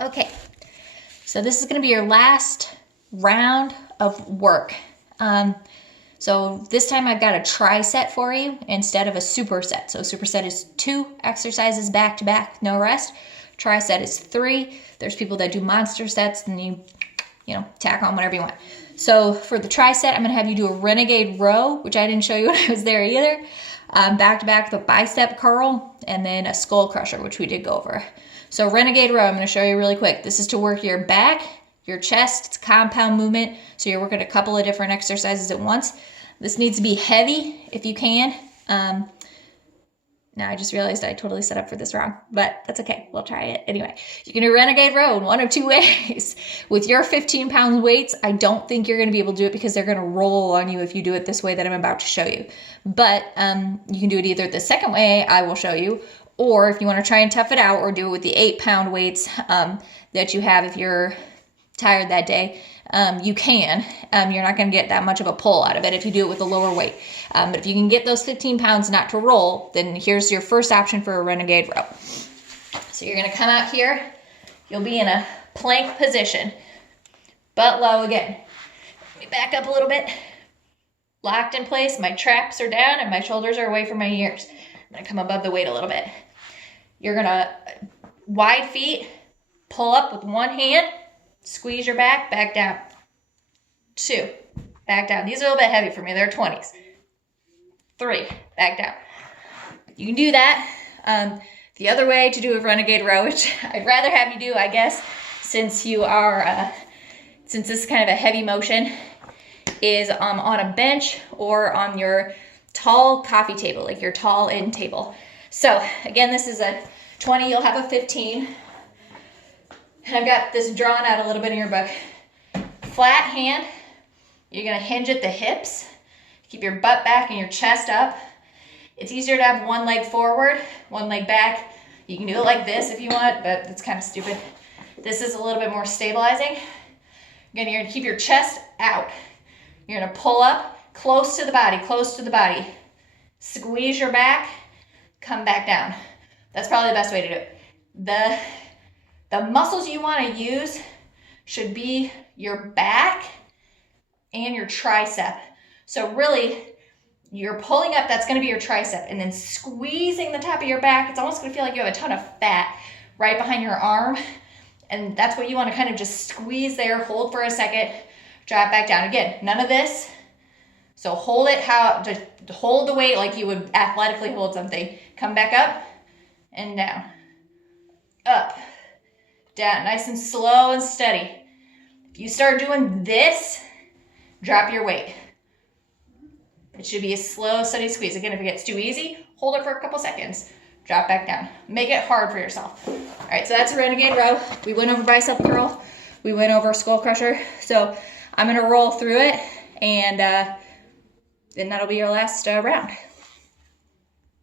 Okay, so this is gonna be your last round of work. So this time I've got a tri-set for you instead of a superset. So superset is 2 exercises back to back, no rest. Tri-set is 3. There's people that do monster sets and you tack on whatever you want. So for the tri-set, I'm gonna have you do a renegade row, which I didn't show you when I was there either. Back to back with a bicep curl and then a skull crusher, which we did go over. So renegade row, I'm gonna show you really quick. This is to work your back, your chest. It's a compound movement, so you're working a couple of different exercises at once. This needs to be heavy if you can. Now I just realized I totally set up for this wrong, but that's okay. We'll try it anyway. You can do renegade row in one of 2 ways. With your 15 pound weights, I don't think you're gonna be able to do it because they're gonna roll on you if you do it this way that I'm about to show you. But you can do it either the second way I will show you, or if you wanna try and tough it out or do it with the 8 pound weights that you have if you're tired that day, you can. You're not going to get that much of a pull out of it if you do it with a lower weight. But if you can get those 15 pounds not to roll, then here's your first option for a renegade row. So you're going to come out here. You'll be in a plank position, butt low again. Let me back up a little bit. Locked in place. My traps are down and my shoulders are away from my ears. I'm going to come above the weight a little bit. You're going to wide feet, pull up with one hand, squeeze your back down. 2, back down. These are a little bit heavy for me. They're 20s. 3, back down. You can do that. The other way to do a renegade row, which I'd rather have you do, I guess, since you are, since this is kind of a heavy motion, is on a bench or on your tall coffee table, like your tall end table. So again, this is a 20. You'll have a 15. And I've got this drawn out a little bit in your book. Flat hand, you're gonna hinge at the hips. Keep your butt back and your chest up. It's easier to have one leg forward, one leg back. You can do it like this if you want, but it's kind of stupid. This is a little bit more stabilizing. Again, you're gonna keep your chest out. You're gonna pull up close to the body, close to the body. Squeeze your back, come back down. That's probably the best way to do it. The muscles you want to use should be your back and your tricep. So really, you're pulling up, that's going to be your tricep, and then squeezing the top of your back. It's almost going to feel like you have a ton of fat right behind your arm. And that's what you want to kind of just squeeze there, hold for a second, drop back down. Again, none of this. So hold it, just hold the weight like you would athletically hold something. Come back up and down. Up. Down, nice and slow and steady. If you start doing this, drop your weight. It should be a slow, steady squeeze. Again, if it gets too easy, hold it for a couple seconds. Drop back down. Make it hard for yourself. All right, so that's a renegade row. We went over bicep curl. We went over skull crusher. So I'm gonna roll through it, and then that'll be your last round.